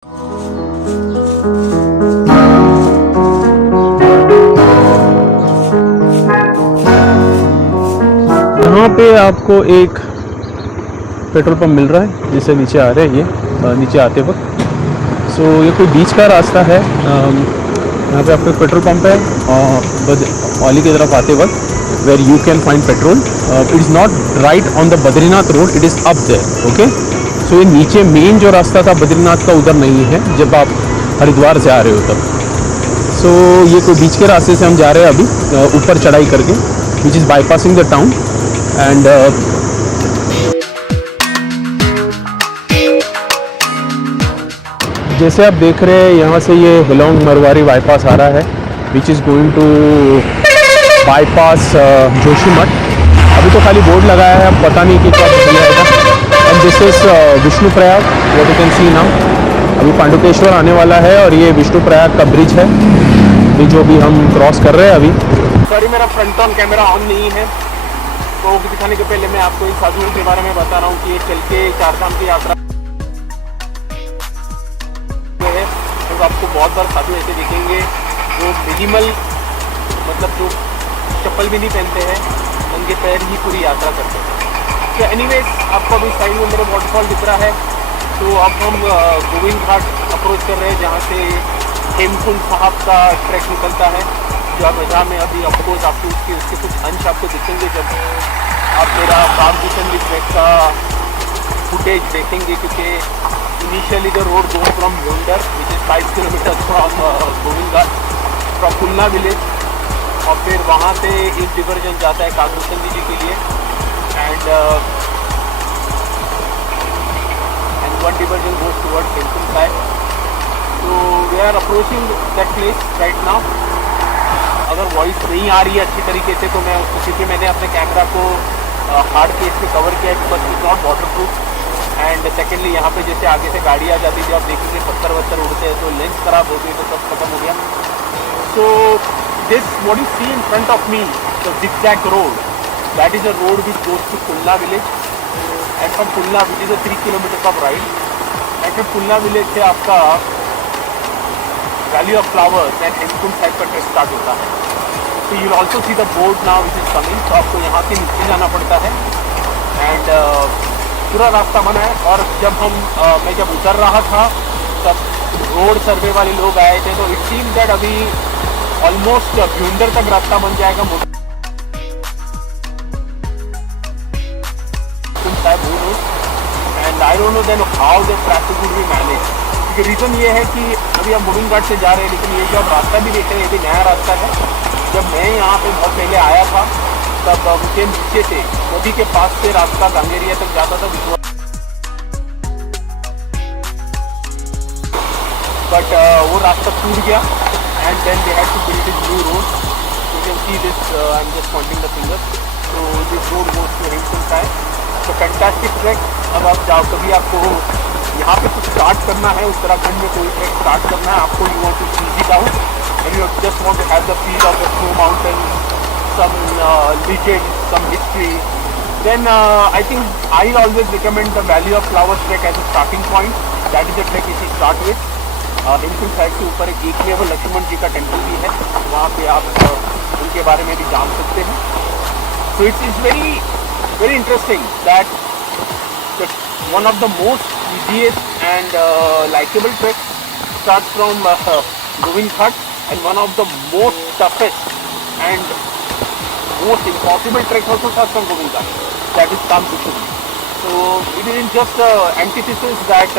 यहाँ पे आपको एक पेट्रोल पंप मिल रहा है जिससे नीचे आ रहे हैं ये नीचे आते वक्त। सो ये कोई बीच का रास्ता है। यहाँ पे आपको एक पेट्रोल पंप है औली की तरफ आते वक्त where you can find petrol. It is not right on the Badrinath road, it is up there. Okay, so ये नीचे मेन जो रास्ता था बद्रीनाथ का उधर नहीं है जब आप हरिद्वार से आ रहे हो तब। सो ये कोई बीच के रास्ते से हम जा रहे हैं अभी ऊपर चढ़ाई करके, which is bypassing the town. And जैसे आप देख रहे हैं यहाँ से ये हिलोंग मरवारी बाईपास आ रहा है which is going to bypass Joshimath. अभी तो खाली बोर्ड लगाया है, अब पता नहीं कि क्या चल जाएगा। And this is Vishnu Prayag, what you can C now. अभी पांडुकेश्वर आने वाला है और ये विष्णु प्रयाग का ब्रिज है ये जो भी हम क्रॉस कर रहे हैं अभी। सॉरी मेरा फ्रंट ऑन कैमरा ऑन नहीं है, तो दिखाने के पहले मैं आपको इन साधुओं के बारे में बता रहा हूँ कि ये चल के चारधाम की यात्रा है। तो आपको बहुत बार साधु ऐसे दिखेंगे जो मिनिमल मतलब जो चप्पल भी नहीं पहनते हैं, उनके पैर ही पूरी यात्रा करते हैं। तो एनीवेज आपको अभी साइड में मेरे वाटरफॉल दिख रहा है। तो अब हम गोविंद घाट अप्रोच कर रहे हैं जहाँ से हेमकुंड साहब का ट्रैक निकलता है, जहाँ में अभी ऑफकोर्स आपको उसके कुछ अंश आपको दिखेंगे जब आप मेरा बागभूषण ट्रैक का फुटेज देखेंगे, क्योंकि initially the road goes from yonder which is 5 kilometre from Govind Ghat from Pulna village, और फिर वहाँ से एक डिवर्जन जाता है कागभूषण जी के लिए and one diversion goes towards Hemkund Sahib. So we are approaching that place right now. अगर वॉइस नहीं आ रही है अच्छी तरीके से तो मैं उसको, क्योंकि मैंने अपने कैमरा को हार्ड केस पे कवर किया है because it not water proof. And secondly यहाँ पे जैसे आगे से गाड़ी आ जाती थी, आप देखेंगे पत्थर वत्थर उड़ते हैं तो लेंस खराब हो गई तो सब खत्म हो गया। So this what you see in front of me the zigzag road, that is a road which goes to Pulna village and from Pulna which is a 3 kilometers of ride, and from Pulna village से आपका valley of flowers and Hemkund Sahib का trek start होता है। तो you will also see the board now which is coming. तो आपको यहाँ से नीचे जाना पड़ता है एंड पूरा रास्ता बना है। और जब मैं जब उतर रहा था तब रोड सर्वे वाले लोग आए थे, तो इट सीम्स दैट अभी ऑलमोस्ट भ्यूंडर तक रास्ता बन जाएगा and I don't know then how the traffic would be manage. क्योंकि रीज़न ये है कि अभी हम मुरुंग घाट से जा रहे हैं, लेकिन ये जो आप रास्ता भी देख रहे हैं ये भी नया रास्ता है। जब मैं यहाँ पे बहुत पहले आया था तब मुझे नीचे से नदी के पास से रास्ता गांगेरिया तक जाता था, बट वो रास्ता टूट गया and then they had to build a new road. You can see this, I am just pointing the finger. तो this road goes to Hemkund Sahib. तो फैंटास्टिक ट्रैक। अब आप जाओ, कभी आपको यहाँ पे कुछ स्टार्ट करना है, उत्तराखंड में कोई ट्रैक स्टार्ट करना है आपको, you want to see it out and you just want to have the feel of the snow mountain, some legend, some history, then I think I'll always recommend the Valley of Flowers trek as a starting point. That is the trek which you start with. Hemkund Sahib के ऊपर एक एकमेव लक्ष्मण जी का temple भी है, वहाँ पे आप उनके बारे में भी जान सकते हैं। So it is very interesting that one of the most easiest and likable treks starts from Govind Ghat, and one of the most toughest and most impossible trek also starts from Govind Ghat, that is Kambushum. So it is just antithesis that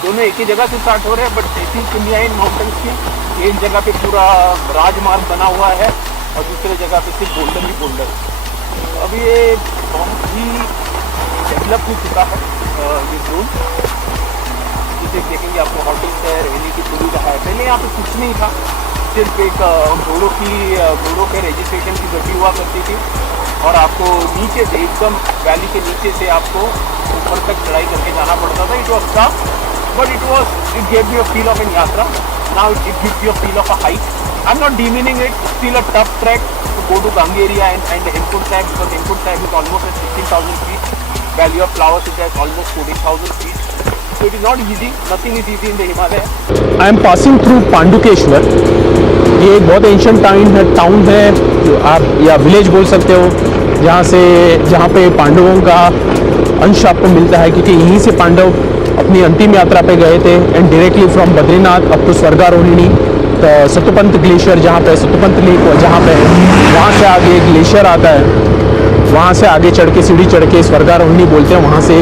दोनों एक ही जगह से start हो रहे हैं, but ऐसी किमियाइन mountains की एक जगह पे पूरा राजमार्ग बना हुआ है और दूसरे जगह पे सिर्फ बोल्डर ही बोल्डर। अभी ये बहुत ही डेवलप हो चुका है ये जोन। जिसे देखेंगे आपको होटल्स है, रहने की सुविधा है। पहले यहाँ पे कुछ नहीं था, सिर्फ एक घोड़ों के रजिस्ट्रेशन की गड्डी हुआ करती थी और आपको नीचे से एकदम वैली के नीचे से आपको ऊपर तक चढ़ाई करके जाना पड़ता था। It was tough but it gave you a feel of a yatra. Now it gives you a feel of a hike. I'm not demeaning it. It's still a tough trek to go to Gangeria and Hemkund Sahib, because Hemkund Sahib is almost at 16,000 feet. Valley of Flowers is at almost 14,000 feet. So it is not easy. Nothing is easy in the Himalaya. I am passing through Pandukeshwar. ये एक बहुत ancient town है आप या village बोल सकते हो, जहाँ पे पांडवों का अंश आपको मिलता है, क्योंकि यहीं से पांडव अपनी अंतिम यात्रा पे गए थे। And directly from Badrinath up to Swargarohini, तो सतुपंत ग्लेशियर जहाँ पे सतुपंत लेक जहाँ पे वहाँ से आगे ग्लेशियर आता है, वहाँ से आगे चढ़ के सीढ़ी चढ़ के स्वर्गारोहिणी बोलते हैं। वहाँ से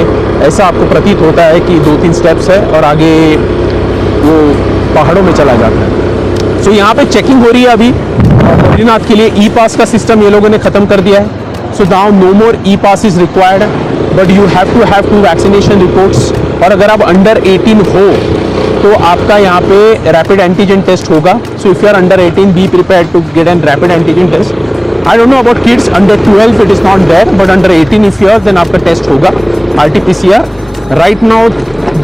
ऐसा आपको प्रतीत होता है कि 2-3 स्टेप्स है और आगे वो पहाड़ों में चला जाता है। सो यहाँ पे चेकिंग हो रही है अभी बद्रीनाथ के लिए। ई पास का सिस्टम ये लोगों ने ख़त्म कर दिया है। So now no more e pass is required, but you have to have 2 vaccination reports. और अगर आप अंडर 18 हो तो आपका यहाँ पे रैपिड एंटीजन टेस्ट होगा। So if you are under 18 be prepared to get an rapid antigen test. I don't know about kids under 12 it is not there, but under 18 if you are, then आपका test होगा RT-PCR. Right now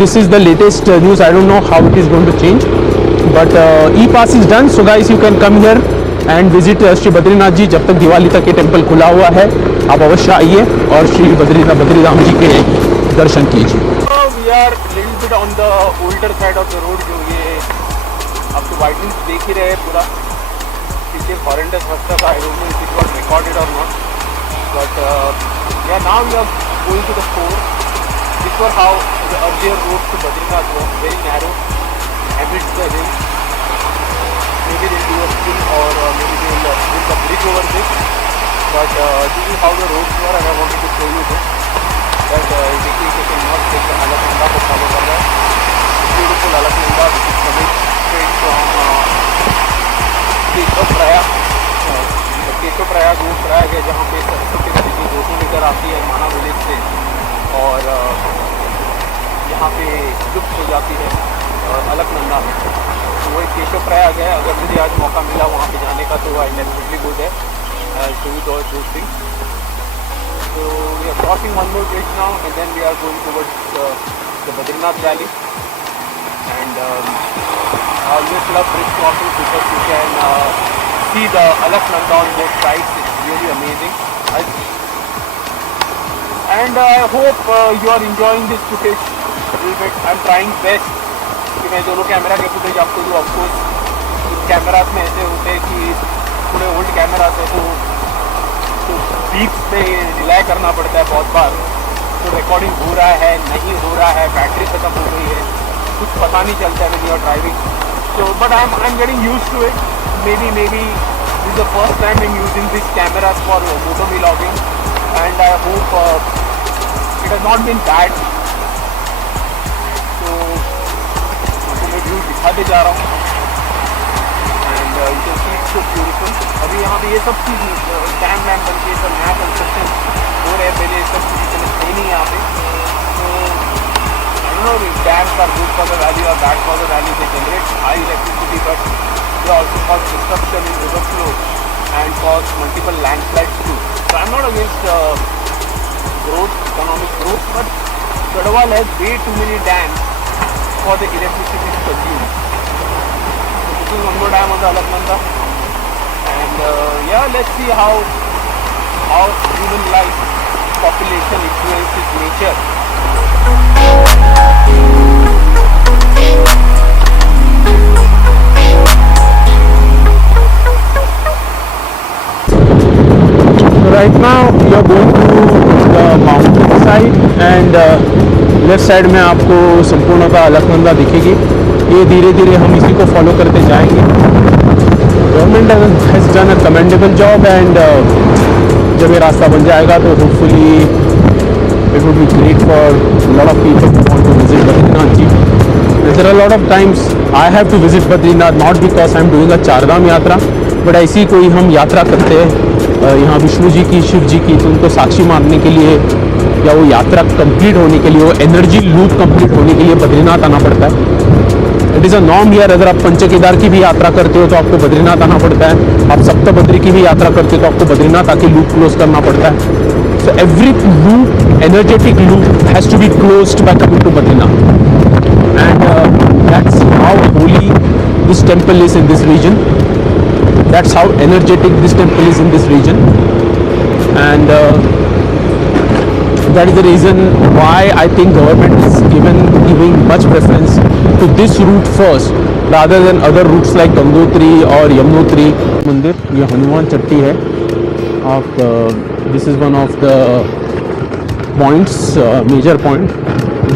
this is the latest news. I don't know how it is going to change, but e-pass is done. So guys, you can come here and visit Shri Badrinath जी। जब तक दिवाली तक ये temple खुला हुआ है, आप अवश्य आइए और श्री बद्रीधाम जी के दर्शन कीजिए। We are little bit on the older side of the road. जो ये आप तो वाइडनिंग देख ही रहे हैं पूरा। पीछे हॉरेंडस रास्ता था, I don't know if it got recorded or not, but yeah, now we are going to the core. This was how the earlier road to Badrinath was, very narrow amidst the hills. Maybe they'll do a still or maybe they'll build a bridge over this, but this is how the roads were and I wanted to show you this. That देखिए कैसे not take the Alaknanda को follow कर रहा है। Beautiful Alaknanda which is coming straight from Keshavprayag वो प्रयाग है जहाँ पे सरस्वती नदी की 200 मीटर आती है माना विलेज से और यहाँ पे लुप्त हो जाती है अलकनंदा में। तो वो एक केशवप्रयाग है। अगर मुझे आज मौका मिला वहाँ पे जाने का तो I definitely go there to do two things. So we are crossing one more bridge now and then we are going towards the Badrinath Valley and I always love bridge crossing because you can see the Alaknanda on both sides. It's really amazing. And I hope you are enjoying this footage a little bit. I'm trying best कि मैं दोनों camera के footage आपको दूँ। Of course cameras में ऐसे होते हैं कि थोड़े ओल्ड कैमरास है तो बीप्स पे रिलाई करना पड़ता है बहुत बार। तो रिकॉर्डिंग हो रहा है नहीं हो रहा है, बैटरी खत्म हो गई है, कुछ पता नहीं चलता है when you are driving. So, but I'm getting used to it. Maybe this is the first time I'm using these cameras for motor vlogging, and I hope it has not been bad. So, आपको मैं view दिखाते जा रहा हूँ, and you can see it's so beautiful. अभी यहाँ पे ये सब चीज़ डैम वैम बन के सब नया कंस्ट्रक्शन हो रहे हैं, पहले ये सब चीज़ इतने थे नहीं यहाँ पे। तो I don't know if dams are good for the valley or bad for the valley. They generate high electricity, but they also cause disruption in river flow and cause multiple landslides too. So I'm not against economic growth, but Garhwal has way too many dams for the electricity to consume. So this is one more dam on the Alaknanda, and yeah, let's see how human life, population influences nature. Right now we are going to the mountain side and left side में आपको संपूर्णतः अलकनंदा दिखेगी। ये धीरे धीरे हम इसी को follow करते जाएंगे। Government has done a commendable job and जब ये रास्ता बन जाएगा तो hopefully it would be great for a lot of people who want to visit Badrinath ji. There are a lot of times I have to visit Badrinath not because I am doing a Chardham यात्रा, but ऐसी कोई हम यात्रा करते हैं यहाँ विष्णु जी की, शिव जी की, तो उनको साक्षी मारने के लिए या वो यात्रा कंप्लीट होने के लिए, वो एनर्जी लूप कंप्लीट होने के लिए बद्रीनाथ आना पड़ता है। It is a norm here. अगर आप पंच केदार की भी यात्रा करते हो तो आपको बद्रीनाथ आना पड़ता है। आप सप्तबद्री की भी यात्रा करते हो तो आपको बद्रीनाथ आके लूप क्लोज करना पड़ता है। So every loop, energetic loop, has to be closed by coming to Badrinath, and that's how holy this temple is in this region. That's how energetic this temple is in this region, and that is the reason why I think government is giving much preference to this route first rather than other routes like Gangotri or Yamunotri. मंदिर ये हनुमान चट्टी है. आप this is one of the points, major point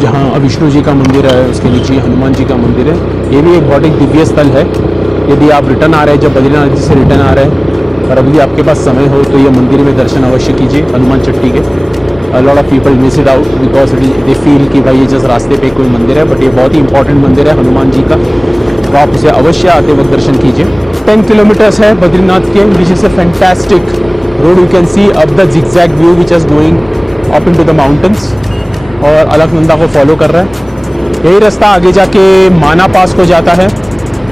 जहाँ विष्णु जी का मंदिर है, उसके नीचे हनुमान जी का मंदिर है. ये भी एक बहुत एक दिव्य स्थल है. यदि आप रिटर्न आ रहे हैं, जब बद्रीनाथ जी से रिटर्न आ रहे हैं और अभी आपके पास समय हो तो ये मंदिर में दर्शन अवश्य कीजिए हनुमान चट्टी के. A lot of people miss it out because they feel कि भाई ये जस्ट रास्ते पे कोई मंदिर है, बट ये बहुत ही इंपॉर्टेंट मंदिर है हनुमान जी का. तो आप उसे अवश्य आते वक्त दर्शन कीजिए. 10 किलोमीटर्स है बद्रीनाथ के, which is a fantastic road. You can C up the zigzag view which is going up into the mountains, और अलकनंदा को फॉलो कर रहा है. यही रास्ता आगे जाके माना पास को जाता है,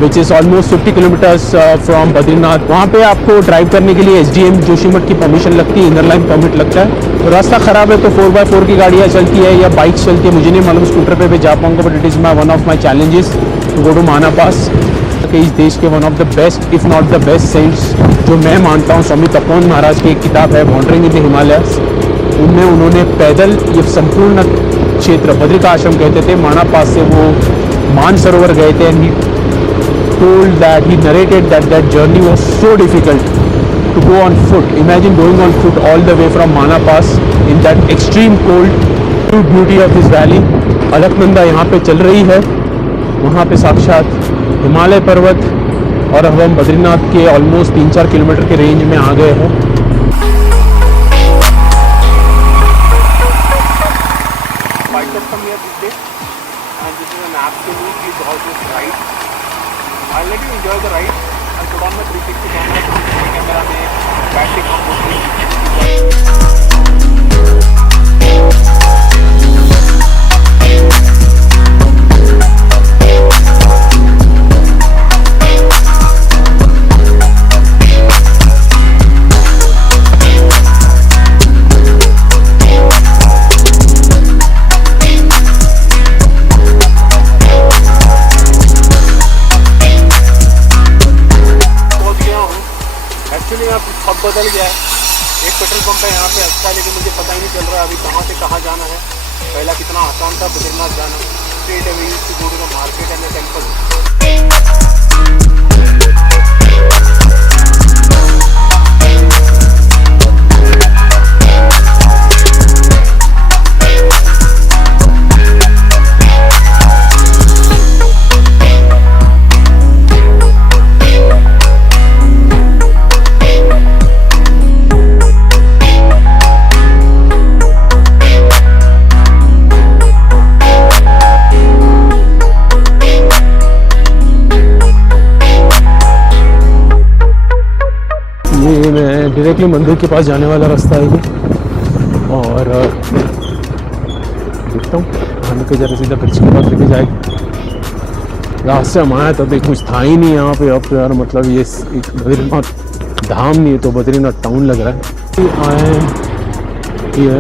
which is almost 50 kilometres from Badrinath. वहाँ पे आपको ड्राइव करने के लिए SDM जोशीमठ की परमिशन लगती है, इनर लाइन परमिट लगता है. तो रास्ता ख़राब है तो 4x4 की गाड़ियाँ चलती है या बाइक्स चलती है. मुझे नहीं मालूम स्कूटर पे जा पाऊँगा, but it is one of my challenges to go to Mana pass. इस देश के one of the best if not the best saints जो मैं मानता हूँ, स्वामी तपोवन महाराज की एक किताब है वॉन्डरिंग इन द हिमालयस. उनमें उन्होंने पैदल ये संपूर्ण क्षेत्र बद्रिका आश्रम कहते थे, माना पास से वो मानसरोवर गए थे. And told that he narrated that journey was so difficult to go on foot. Imagine going on foot all the way from Mana Pass in that extreme cold. True beauty of this valley. Alaknanda यहाँ पे चल रही है, वहाँ पे साक्षात हिमालय पर्वत, और अब हम बद्रीनाथ के ऑलमोस्ट 3-4 किलोमीटर के रेंज में आ गए हैं. Bike has come here this day, and this is an absolutely gorgeous ride. I'll let you enjoy the ride. I'll put on my 360 camera में बैटरी कम होती है. अब बदल गया है. एक पेट्रोल पंप है यहाँ पे अच्छा है, लेकिन मुझे पता ही नहीं चल रहा है अभी कहाँ से कहाँ जाना है. पहला कितना आसान था बद्रीनाथ जाना. Straight away used to go to the market and the temple. Directly मंदिर के पास जाने वाला रास्ता है ये, और देखता हूँ आने के जरा सीधा कच्ची के पास लेके जाएगा. रास्ते हम आया तब कुछ था ही नहीं यहाँ पे. अब तो यार मतलब ये एक बद्रीनाथ धाम नहीं है तो बद्रीनाथ टाउन लग रहा है. आए ये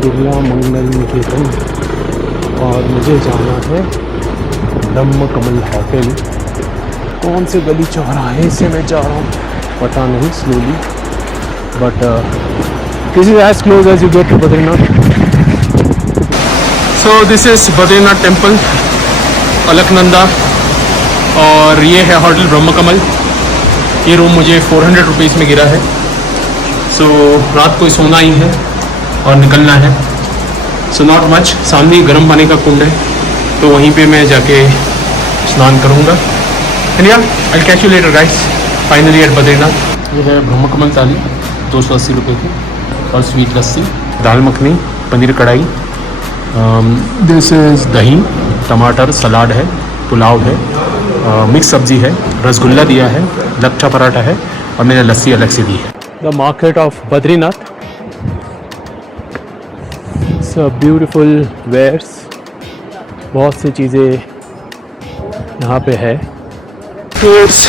बिरला मंगल निकेतन, और मुझे जाना है ब्रह्म कमल होटल. कौन से गली चौराहे से मैं जा रहा हूँ पता नहीं, slowly, but this is as close as you get to Badrinath. So this is Badrinath temple Alaknanda, और ये है होटल ब्रह्म कमल. ये रूम मुझे 400 रुपीज़ में गिरा है. सो रात को सोना ही है और निकलना है. So not much. सामने ही गर्म पानी का कुंड है, तो वहीं पे मैं जाके स्नान करूँगा. एंड या I will catch you later guys. Finally at Badrinath. ये है ब्रह्म कमल थाली 280 रुपये की, और स्वीट लस्सी, दाल मखनी, पनीर कढ़ाई, दिस इज़ दही, टमाटर, सलाद है, पुलाव है, मिक्स सब्जी है, रसगुल्ला दिया है, लच्छा पराठा है, और मैंने लस्सी अलग से दी है. The market of Badrinath. It's a beautiful wares. बहुत सी चीज़ें यहाँ पे है. Towards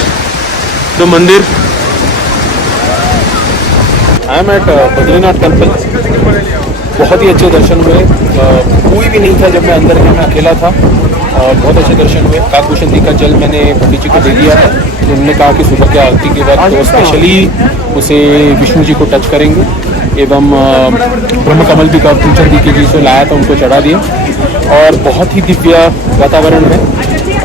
the mandir. I am at Badrinath temple. बहुत ही अच्छे दर्शन हुए. कोई भी नहीं था जब मैं अंदर गया, मैं अकेला था. बहुत अच्छे दर्शन हुए. काकभूषण का जल मैंने पंडित जी को दे दिया है. उन्होंने कहा कि सुबह के आरती के बाद तो स्पेशली उसे विष्णु जी को टच करेंगे. एवं ब्रह्मकमल भी का पूजन भी कीजिए, सो लाया था उनको चढ़ा दिए। और बहुत ही दिव्य वातावरण है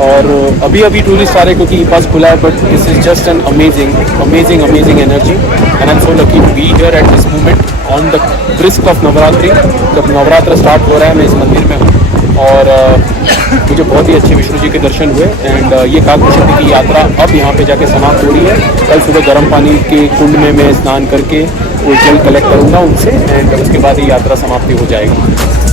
और अभी अभी टूरिस्ट आ रहे क्योंकि ई पास खुला है, but this is just an amazing amazing amazing energy and I am so lucky to be here at this moment on the brisk of Navratri. जब नवरात्र स्टार्ट हो रहा है मैं इस मंदिर में हूँ और मुझे बहुत ही अच्छे विष्णु जी के दर्शन हुए एंड ये काकभूषण की यात्रा अब यहाँ पे जाके समाप्त हो रही है। कल सुबह गर्म पानी के कुंड में मैं स्नान करके वो जल कलेक्ट करूँगा उनसे एंड उसके बाद ये यात्रा समाप्ति हो जाएगी।